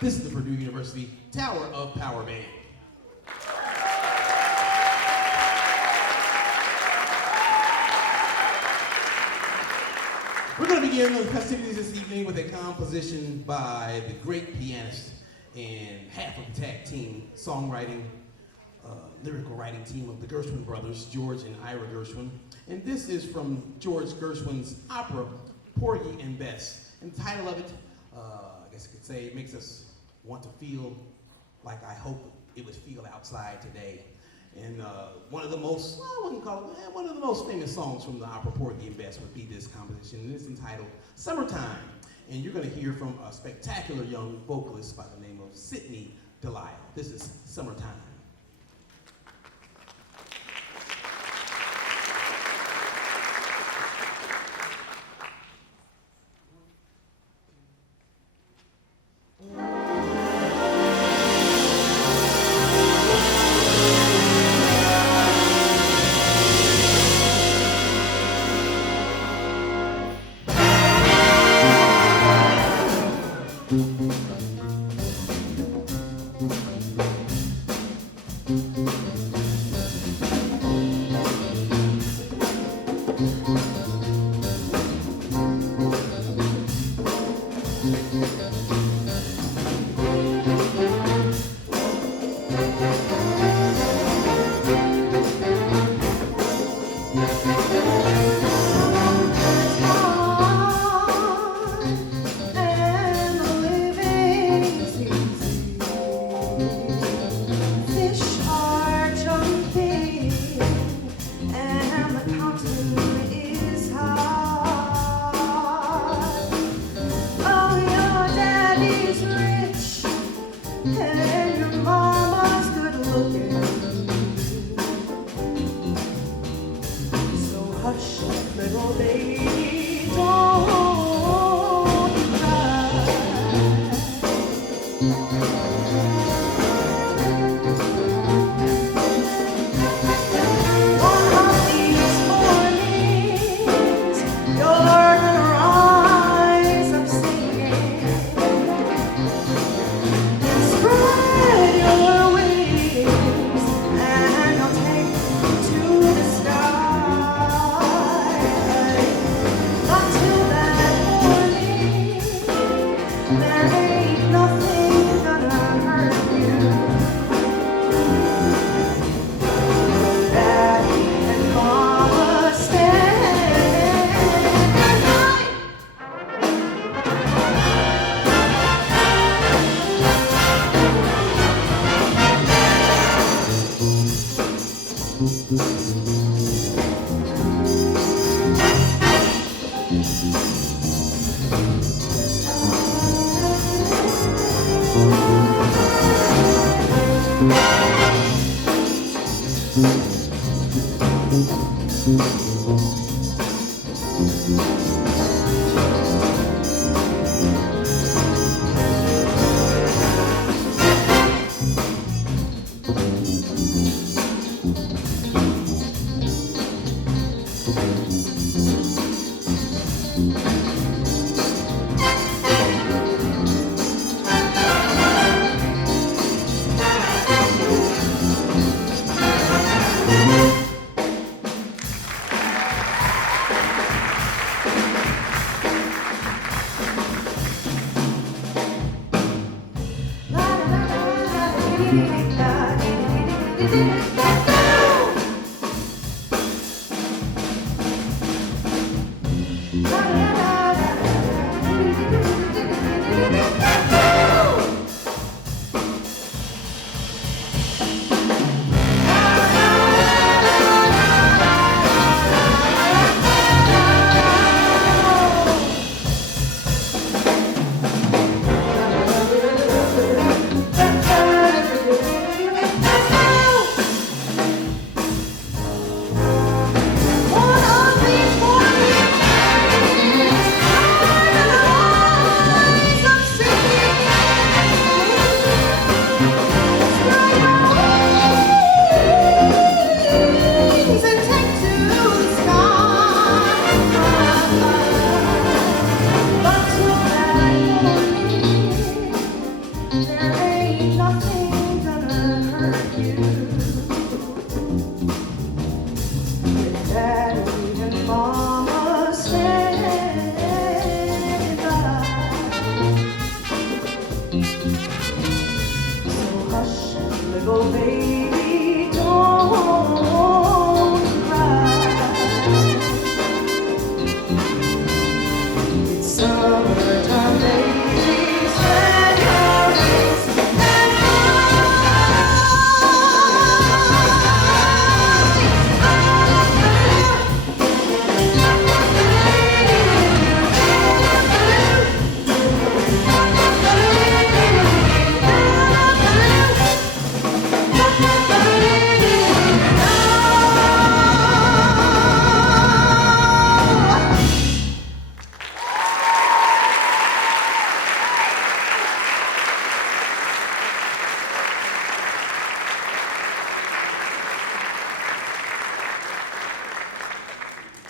This is the Purdue University Tower of Power Band. We're going to begin the festivities this evening with a composition by the great pianist and half of the tag team songwriting, lyrical writing team of the Gershwin brothers, George and Ira Gershwin. And this is from George Gershwin's opera, Porgy and Bess. And the title of it, I guess you could say, it makes us want to feel like I hope it would feel outside today. And one of the most, well, I wouldn't call it, one of the most famous songs from the opera Porgy and Bess would be this composition. And it's entitled Summertime. And you're going to hear from a spectacular young vocalist by the name of Sydney Delisle. This is Summertime.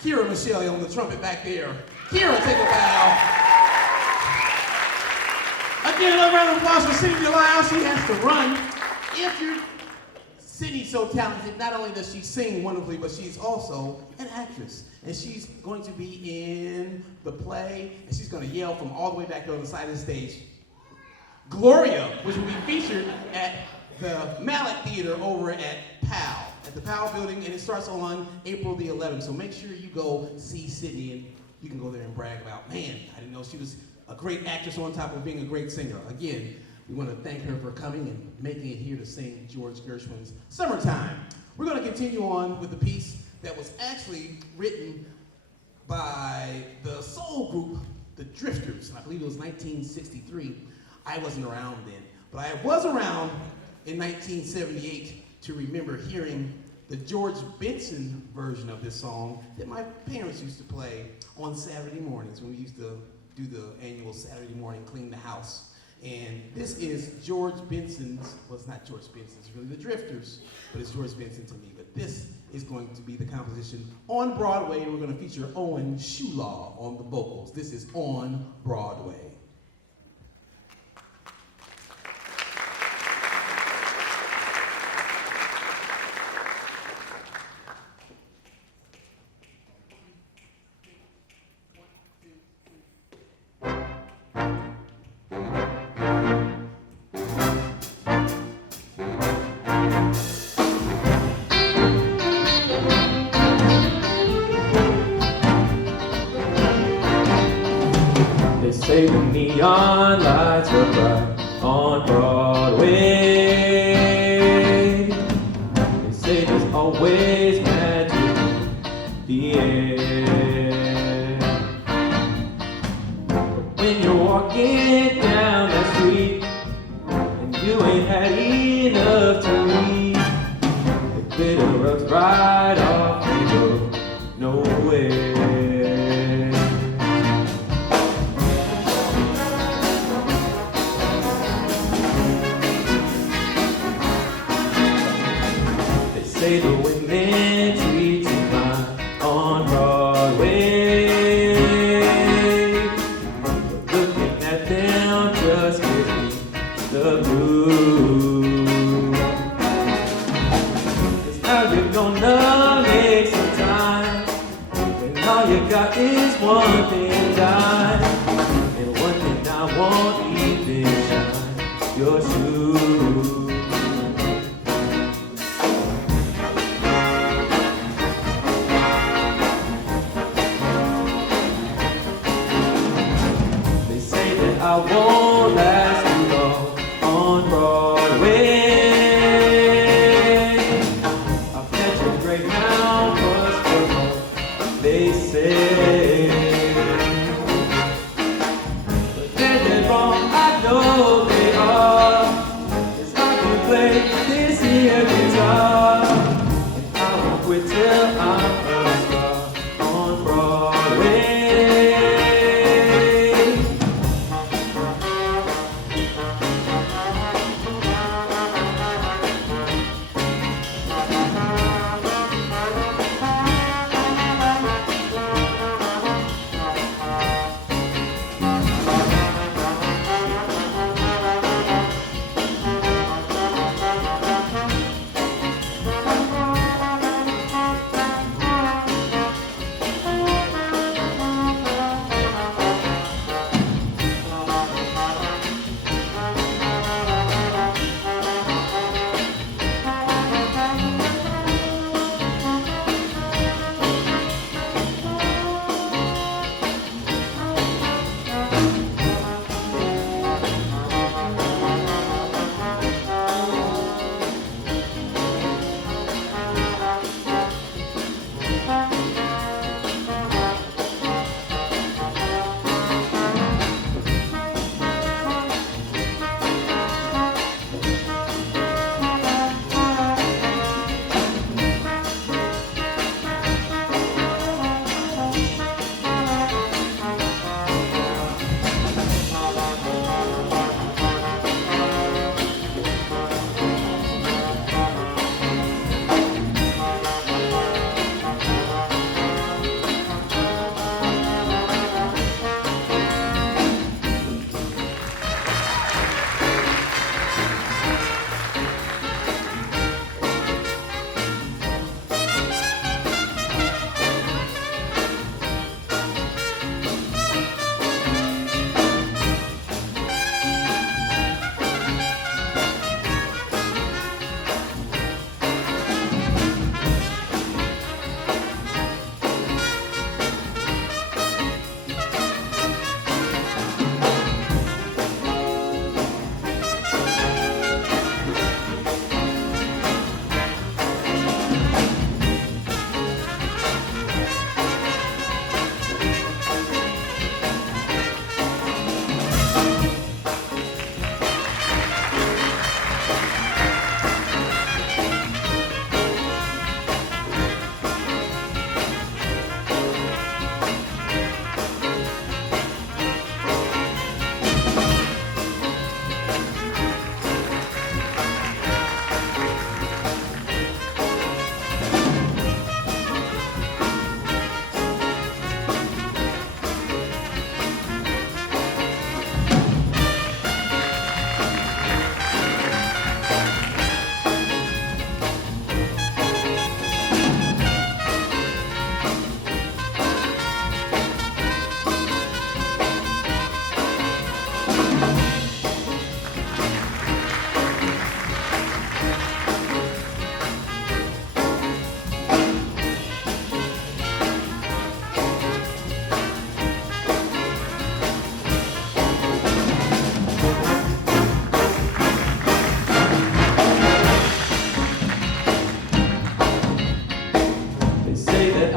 Kira Michelle on the trumpet back there. Kira, take a bow. Again, another round of applause for Sydney Delisle. She has to run. If you're Sydney's so talented, not only does she sing wonderfully, but she's also an actress. And she's going to be in the play, and she's going to yell from all the way back there on the side of the stage. Gloria, which will be featured at the Mallet Theater over at POW, at the POW building, and it starts on April the 11th. So make sure you go see Sydney, and you can go there and brag about, man, I didn't know she was a great actress on top of being a great singer. Again, we want to thank her for coming and making it here to sing George Gershwin's Summertime. We're going to continue on with the piece that was actually written by the soul group, the Drifters, and I believe it was 1963. I wasn't around then, but I was around in 1978 to remember hearing the George Benson version of this song that my parents used to play on Saturday mornings when we used to do the annual Saturday morning clean the house. And this is George Benson's, well, it's not George Benson, it's really the Drifters, but it's George Benson to me. But this is going to be the composition on Broadway, and we're going to feature Owen Shulaw on the vocals. This is On Broadway. Say the neon lights were bright on Broadway. They say there's always magic in the air. But when you're walking down that street and you ain't had enough to read, the glitter rubs right off and goes nowhere. Say the women treat you fine on Broadway, but looking at them just gives me the blues. 'Cause now you're gonna make some time when all you got is one thing dime, and one thing I won't even shine your shoes. I won't last too long on Broadway. I'll catch a Greyhound bus for home, they say. But they're wrong, I know they are. 'Cause I can play this here guitar, and I won't quit till I'm a star on Broadway.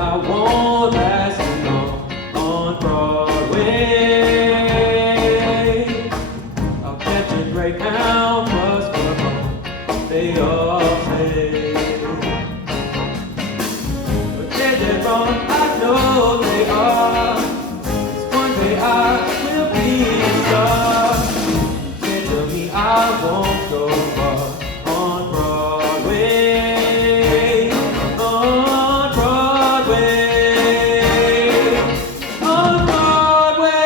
I won't last too long on Broadway. I'll catch a Greyhound bus for home, they all say. But they're wrong, I know they are. 'Cause one day I will be a star. You can't tell me I won't go far on Broadway. On Broadway. On Broadway.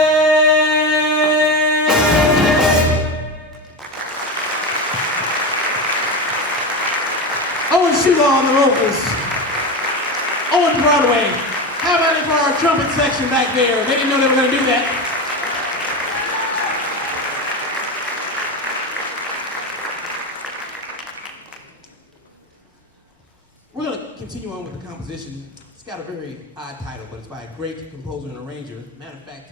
Owen Shula on the vocals. On Broadway. How about it for our trumpet section back there? They didn't know they were going to do that. We're going to continue on with the composition. It's got a very odd title, but it's by a great composer and arranger. Matter of fact,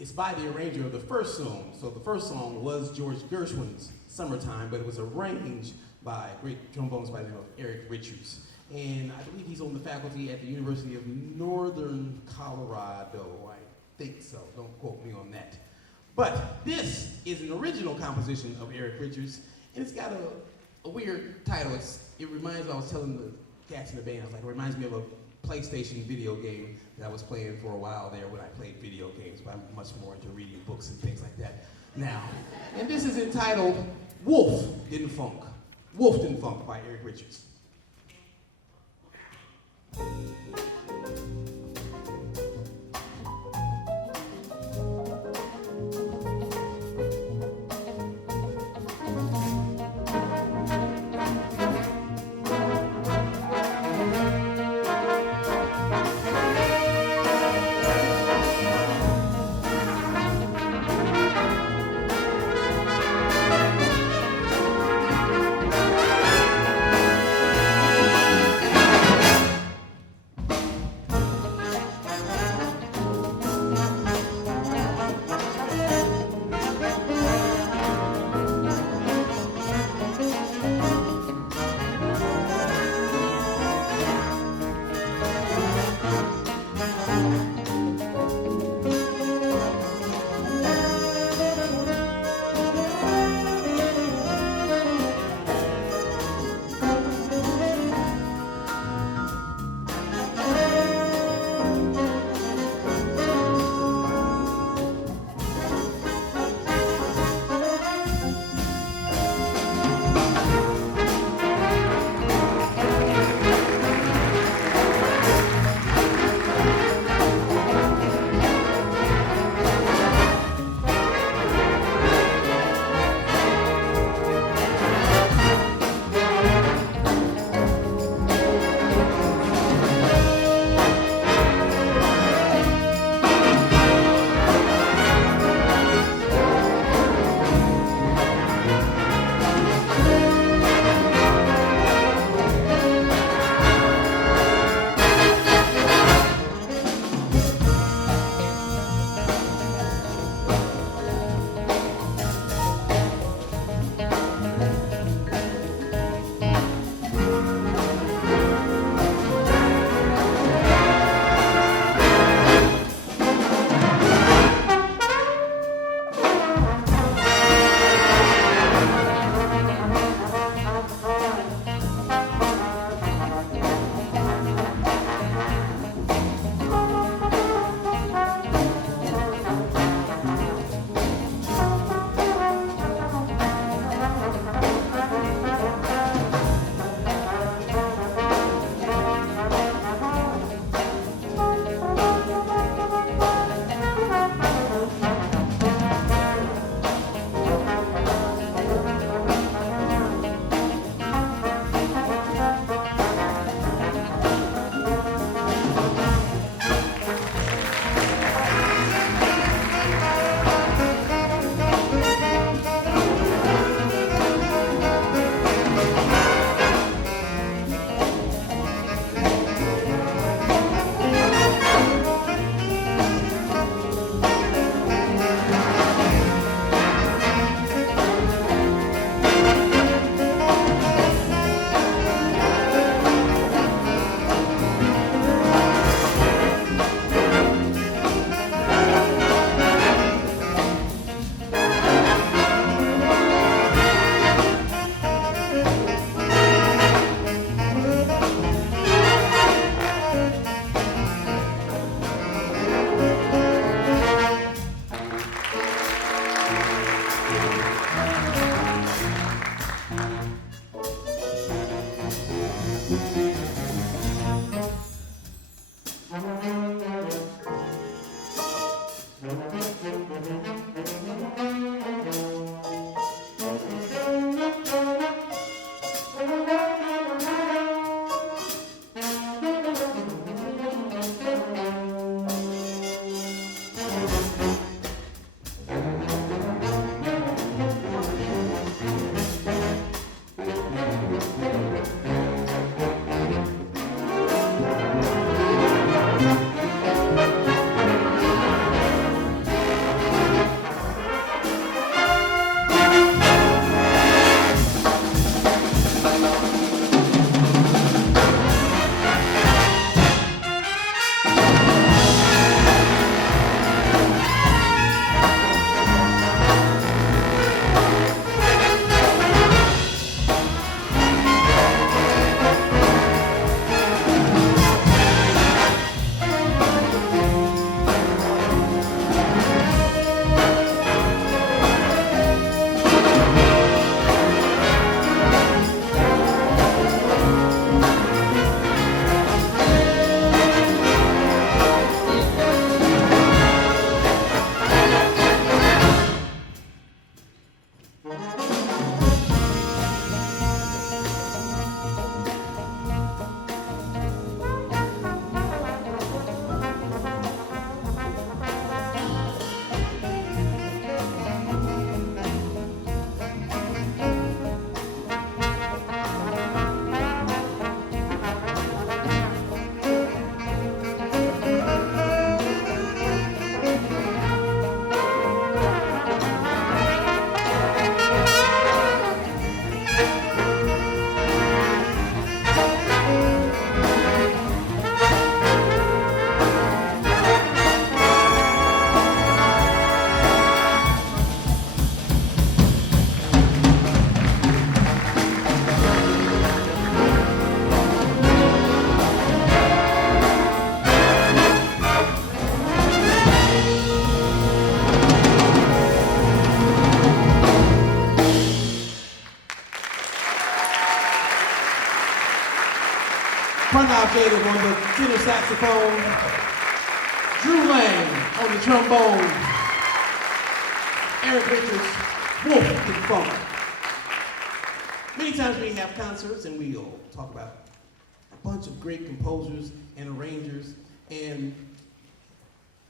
it's by the arranger of the first song. So the first song was George Gershwin's Summertime, but it was arranged by a great trombonist by the name of Eric Richards. And I believe he's on the faculty at the University of Northern Colorado. I think so. Don't quote me on that. But this is an original composition of Eric Richards, and it's got a weird title. It reminds me, I was telling the cats in the band, I was like, it reminds me of a PlayStation video game that I was playing for a while there when I played video games, but I'm much more into reading books and things like that now. And this is entitled Wolfdenfunk. Wolfdenfunk by Eric Richards. Gator on the tenor saxophone, Drew Lang on the trombone, Eric Richards, Wolfdenfunk. Many times we have concerts and we'll talk about a bunch of great composers and arrangers, and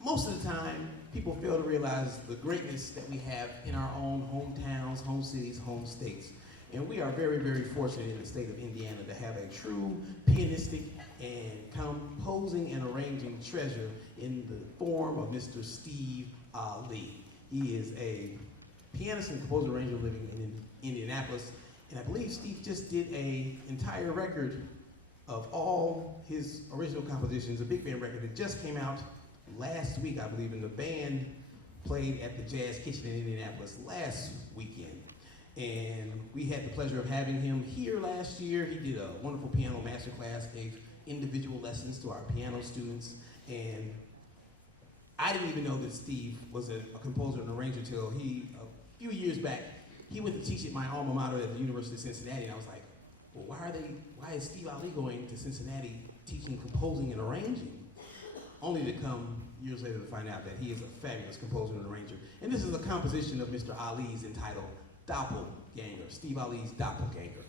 most of the time people fail to realize the greatness that we have in our own hometowns, home cities, home states. And we are very, very fortunate in the state of Indiana to have a true pianistic and composing and arranging treasure in the form of Mr. Steve Allee. He is a pianist and composer arranger living in Indianapolis. And I believe Steve just did an entire record of all his original compositions, a big band record that just came out last week, I believe, and the band played at the Jazz Kitchen in Indianapolis last weekend. And we had the pleasure of having him here last year. He did a wonderful piano masterclass, gave individual lessons to our piano students. And I didn't even know that Steve was a composer and arranger until a few years back, he went to teach at my alma mater at the University of Cincinnati. And I was like, well, why is Steve Allee going to Cincinnati teaching composing and arranging? Only to come years later to find out that he is a fabulous composer and arranger. And this is a composition of Mr. Allee's entitled Doppleganger, Steve Allee's Doppleganger.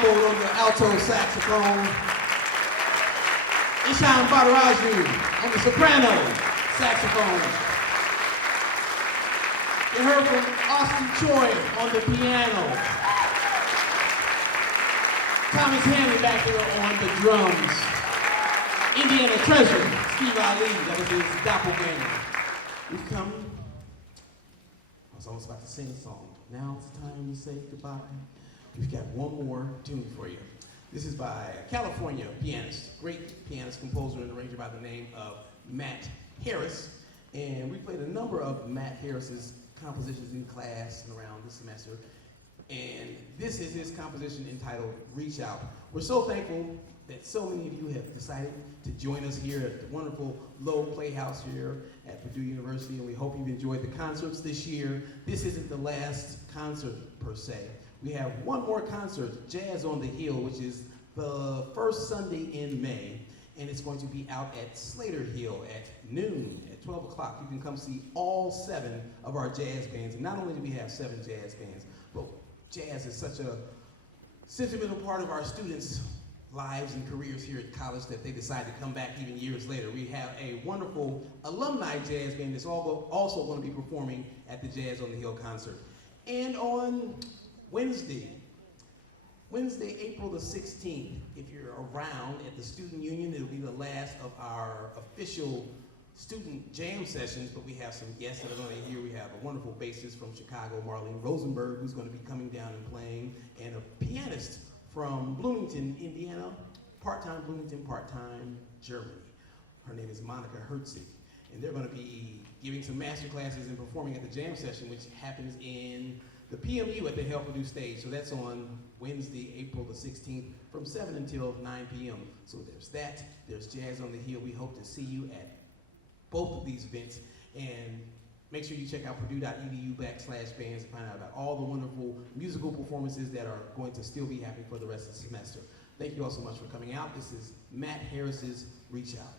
On the alto saxophone, Ishan Badaraju on the soprano saxophone. You heard from Austin Choi on the piano. Thomas Hanley back there on the drums. Indiana Treasure, Steve Allee, that was his doppelganger. We've come. I was almost about to sing a song. Now it's time we say goodbye. We've got one more tune for you. This is by a California pianist, great pianist, composer, and arranger by the name of Matt Harris. And we played a number of Matt Harris's compositions in class and around this semester. And this is his composition entitled Reach Out. We're so thankful that so many of you have decided to join us here at the wonderful Loeb Playhouse here at Purdue University, and we hope you've enjoyed the concerts this year. This isn't the last concert per se. We have one more concert, Jazz on the Hill, which is the first Sunday in May, and it's going to be out at Slater Hill at noon, at 12 o'clock. You can come see all 7 of our jazz bands. And not only do we have 7 jazz bands, but jazz is such a sentimental part of our students' lives and careers here at college that they decide to come back even years later. We have a wonderful alumni jazz band that's also going to be performing at the Jazz on the Hill concert. And on Wednesday, April the 16th, if you're around at the Student Union, it'll be the last of our official student jam sessions, but we have some guests that are going to hear. We have a wonderful bassist from Chicago, Marlene Rosenberg, who's going to be coming down and playing, and a pianist from Bloomington, Indiana, part-time Bloomington, part-time Germany. Her name is Monica Herzig, and they're going to be giving some master classes and performing at the jam session, which happens in the PMU at the Help Purdue stage. So that's on Wednesday, April the 16th from 7 until 9 p.m. So there's that. There's Jazz on the Hill. We hope to see you at both of these events. And make sure you check out purdue.edu/bands to find out about all the wonderful musical performances that are going to still be happening for the rest of the semester. Thank you all so much for coming out. This is Matt Harris's Reach Out.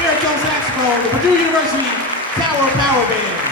baritone saxophone, the Purdue University Tower Power Band.